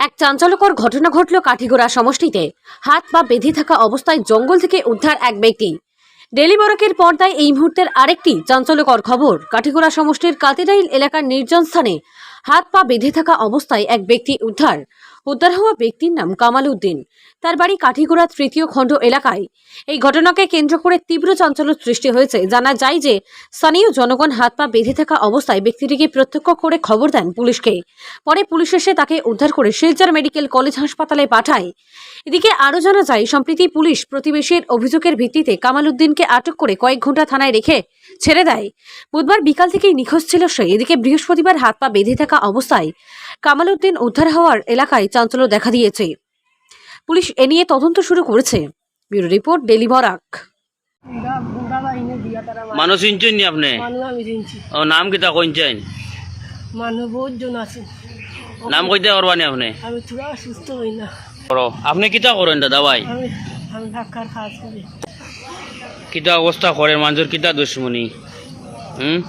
এক চাঞ্চল্যকর ঘটনা ঘটল কাঠিগোড়া সমষ্টিতে। হাত পা বেঁধে থাকা অবস্থায় জঙ্গল থেকে উদ্ধার এক ব্যক্তি। ডেলিবরকের পর্দায় এই মুহূর্তের আরেকটি চাঞ্চল্যকর খবর। কাঠিগোড়া সমষ্টির কাতিরাইল এলাকার নির্জন স্থানে হাত পা বেঁধে থাকা অবস্থায় এক ব্যক্তি উদ্ধার। উদ্ধার হওয়া ব্যক্তির নাম কামাল উদ্দিন। তার বাড়ি কাঠিগোড়া তৃতীয় খণ্ড এলাকায়। এই ঘটনাকে কেন্দ্র করে তীব্র চাঞ্চল্য সৃষ্টি হয়েছে। জানা যায় যে স্থানীয় জনগণ হাত পা বেঁধে থাকা অবস্থায় ব্যক্তিটিকে প্রত্যক্ষ করে খবর দেন পুলিশকে। পরে পুলিশ এসে তাকে উদ্ধার করে শিলচর মেডিকেল কলেজ হাসপাতালে পাঠায়। এদিকে আরও জানা যায়, সম্প্রতি পুলিশ প্রতিবেশীর অভিযোগের ভিত্তিতে কামাল উদ্দিনকে আটক করে কয়েক ঘণ্টা থানায় রেখে ছেড়ে দেয়। বুধবার বিকাল থেকেই নিখোঁজ ছিল সে। এদিকে বৃহস্পতিবার হাত পা বেঁধে থাকা অবস্থায় কামাল উদ্দিন উদ্ধার হওয়ার এলাকায় চাঞ্চল্য দেখা দিয়েছে। পুলিশ এ নিয়ে তদন্ত শুরু করেছে। ব্যুরো রিপোর্ট ডেলি মা- মানুষ চিনছেন নি আপনি? ও নাম কিতা কইছেন মানুহ বহুত জন আছে নাম কইতে আপনি? আমি থোড়া সুস্থ হই না। করো। আপনি কিতা করেন দাদা ভাই আমি কাজ করি। কিতা অবস্থা করেন? মানুষের কিতা দুশ্মনী? হুম?